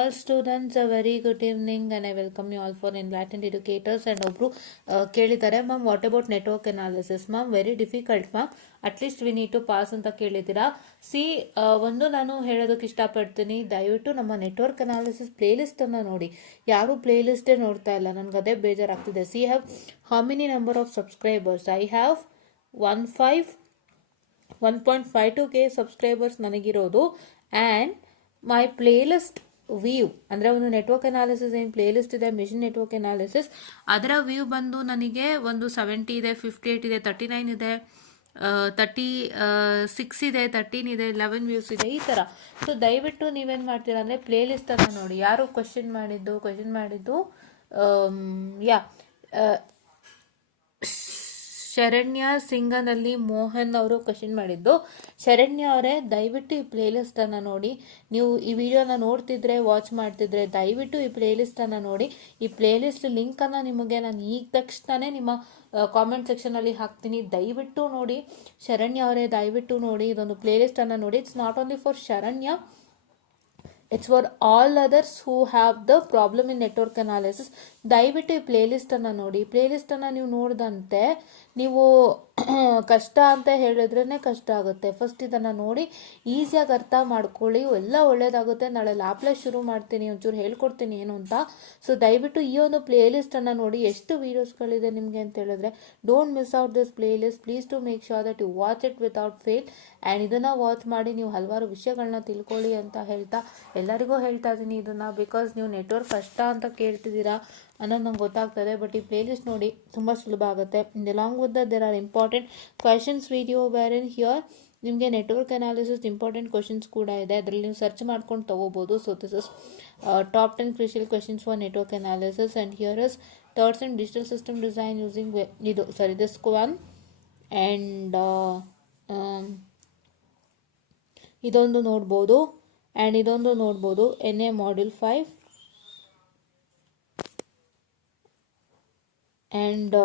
all students, a very good evening and I welcome you all for Enlightened Educators. And ಒಬ್ರು ಕೇಳಿದ್ದಾರೆ ma'am, what about network analysis ma'am, very difficult ma'am, at least we need to pass ಅಂತ ಕೇಳಿದ್ದೀರಾ. ಒಂದು ನಾನು ಹೇಳೋದಕ್ಕೆ ಇಷ್ಟಪಡ್ತೀನಿ, ದಯವಿಟ್ಟು ನಮ್ಮ ನೆಟ್ವರ್ಕ್ ಅನಾಲಿಸಿಸ್ ಪ್ಲೇಲಿಸ್ಟನ್ನು ನೋಡಿ. ಯಾರೂ ಪ್ಲೇಲಿಸ್ಟೇ ನೋಡ್ತಾ ಇಲ್ಲ, ನನಗೆ ಅದೇ ಬೇಜಾರಾಗ್ತಿದೆ. Have how many number of subscribers? I have 1.52K subscribers ನನಗಿರೋದು. ಆ್ಯಂಡ್ ಮೈ ಪ್ಲೇಲಿಸ್ಟ್ ವ್ಯೂ ಅಂದರೆ ಒಂದು ನೆಟ್ವರ್ಕ್ ಅನಾಲಿಸಿಸ್ ಏನು ಪ್ಲೇಲಿಸ್ಟ್ ಇದೆ, ಮಿಷನ್ ನೆಟ್ವರ್ಕ್ ಅನಾಲಿಸಿಸ್, ಅದರ ವ್ಯೂ ಬಂದು ನನಗೆ ಒಂದು 70 ಇದೆ, 58 ಇದೆ, 39 ಇದೆ, 36 ಇದೆ, 13 ಇದೆ, 11 ವ್ಯೂಸ್ ಇದೆ, ಈ ಥರ. ಸೊ ದಯವಿಟ್ಟು ನೀವೇನು ಮಾಡ್ತೀರಾ ಅಂದರೆ ಪ್ಲೇಲಿಸ್ಟನ್ನು ನೋಡಿ. ಯಾರು ಕ್ವಶನ್ ಮಾಡಿದ್ದು ಯಾ ಶರಣ್ಯ ಸಿಂಗನಲ್ಲಿ ಮೋಹನ್ ಅವರು ಕ್ವಶನ್ ಮಾಡಿದ್ದು. ಶರಣ್ಯ ಅವರೇ, ದಯವಿಟ್ಟು ಈ ಪ್ಲೇಲಿಸ್ಟನ್ನು ನೋಡಿ. ನೀವು ಈ ವಿಡಿಯೋನ ನೋಡ್ತಿದ್ರೆ, ವಾಚ್ ಮಾಡ್ತಿದ್ರೆ, ದಯವಿಟ್ಟು ಈ ಪ್ಲೇಲಿಸ್ಟನ್ನು ನೋಡಿ. ಈ ಪ್ಲೇಲಿಸ್ಟ್ ಲಿಂಕನ್ನು ನಿಮಗೆ ನಾನು ಈಗ ತಕ್ಷಣವೇ ನಿಮ್ಮ ಕಾಮೆಂಟ್ ಸೆಕ್ಷನಲ್ಲಿ ಹಾಕ್ತೀನಿ. ದಯವಿಟ್ಟು ನೋಡಿ ಶರಣ್ಯ ಅವರೇ, ದಯವಿಟ್ಟು ನೋಡಿ. ಇದೊಂದು ಪ್ಲೇಲಿಸ್ಟನ್ನು ನೋಡಿ. It's not only for Sharanya, it's for all others who have the problem in network analysis. ದಯವಿಟ್ಟು ಈ ಪ್ಲೇಲಿಸ್ಟನ್ನು ನೋಡಿ. ಪ್ಲೇಲಿಸ್ಟನ್ನು ನೀವು ನೋಡಿದಂತೆ ನೀವು ಕಷ್ಟ ಅಂತ ಹೇಳಿದ್ರೇ ಕಷ್ಟ ಆಗುತ್ತೆ. ಫಸ್ಟ್ ಇದನ್ನು ನೋಡಿ, ಈಸಿಯಾಗಿ ಅರ್ಥ ಮಾಡ್ಕೊಳ್ಳಿ, ಎಲ್ಲ ಒಳ್ಳೇದಾಗುತ್ತೆ. ನಾಳೆ ಲ್ಯಾಪ್ಲೇಸ್ ಶುರು ಮಾಡ್ತೀನಿ, ಒಂಚೂರು ಹೇಳ್ಕೊಡ್ತೀನಿ ಏನು ಅಂತ. ಸೊ ದಯವಿಟ್ಟು ಈ ಒಂದು ಪ್ಲೇಲಿಸ್ಟನ್ನು ನೋಡಿ. ಎಷ್ಟು ವೀಡಿಯೋಸ್ಗಳಿದೆ ನಿಮಗೆ ಅಂತ ಹೇಳಿದ್ರೆ, don't miss out this playlist. Please to make sure that you watch it without fail. And ಇದನ್ನು ವಾಚ್ ಮಾಡಿ ನೀವು ಹಲವಾರು ವಿಷಯಗಳನ್ನ ತಿಳ್ಕೊಳ್ಳಿ ಅಂತ ಹೇಳ್ತಾ ಎಲ್ಲರಿಗೂ ಹೇಳ್ತಾ ಇದ್ದೀನಿ ಇದನ್ನು. ಬಿಕಾಸ್ ನೀವು ನೆಟ್ವರ್ಕ್ ಕಷ್ಟ ಅಂತ ಕೇಳ್ತಿದ್ದೀರಾ ಅನ್ನೋದು ನಂಗೆ ಗೊತ್ತಾಗ್ತದೆ. ಬಟ್ ಈ ಪ್ಲೇಲಿಸ್ಟ್ ನೋಡಿ, ತುಂಬ ಸುಲಭ ಆಗುತ್ತೆ. Long with that there are important questions video where in here ನಿಮಗೆ ನೆಟ್ವರ್ಕ್ ಅನಾಲಿಸಿಸ್ ಇಂಪಾರ್ಟೆಂಟ್ ಕ್ವೆಶನ್ಸ್ ಕೂಡ ಇದೆ, ಅದರಲ್ಲಿ ನೀವು ಸರ್ಚ್ ಮಾಡ್ಕೊಂಡು ತೊಗೋಬೋದು. So this is top 10 crucial questions for network analysis. And here is thirds in digital system design using this one. And ಇದೊಂದು ನೋಡ್ಬೋದು, and ಇದೊಂದು ನೋಡ್ಬೋದು, NA ಮಾಡ್ಯೂಲ್ 5. ಆ್ಯಂಡ್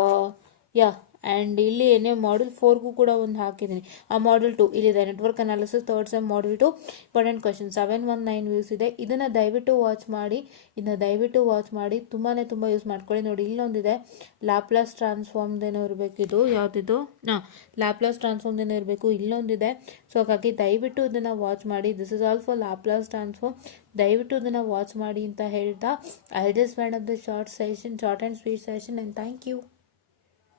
ಆ್ಯಂಡ್ ಇಲ್ಲಿ NA ಮಾಡ್ಯೂಲ್ 4ಗೂ ಕೂಡ ಒಂದು ಹಾಕಿದ್ದೀನಿ. ಆ ಮಾಡ್ಯೂಲ್ 2 ಇಲ್ಲಿದೆ, network analysis third sem module 2 important question 719 views ಇದೆ. ಇದನ್ನು ದಯವಿಟ್ಟು ವಾಚ್ ಮಾಡಿ, ತುಂಬ ಯೂಸ್ ಮಾಡ್ಕೊಳ್ಳಿ. ನೋಡಿ, ಇಲ್ಲೊಂದಿದೆ ಲ್ಯಾಪ್ಲಾಸ್ ಟ್ರಾನ್ಸ್ಫಾರ್ಮ್ದೇನೋ ಇರಬೇಕು. ಇದು ಯಾವುದಿದು? ಲ್ಯಾಪ್ಲಾಸ್ ಟ್ರಾನ್ಸ್ಫಾರ್ಮ್ದೇನೋ ಇರಬೇಕು. ಇಲ್ಲೊಂದಿದೆ. ಸೊ ಹಾಗಾಗಿ ದಯವಿಟ್ಟು ಇದನ್ನು ವಾಚ್ ಮಾಡಿ. This is all for Laplace transform. ದಯವಿಟ್ಟು ಇದನ್ನು ವಾಚ್ ಮಾಡಿ ಅಂತ ಹೇಳ್ತಾ I just wind up the short and sweet session. And thank you.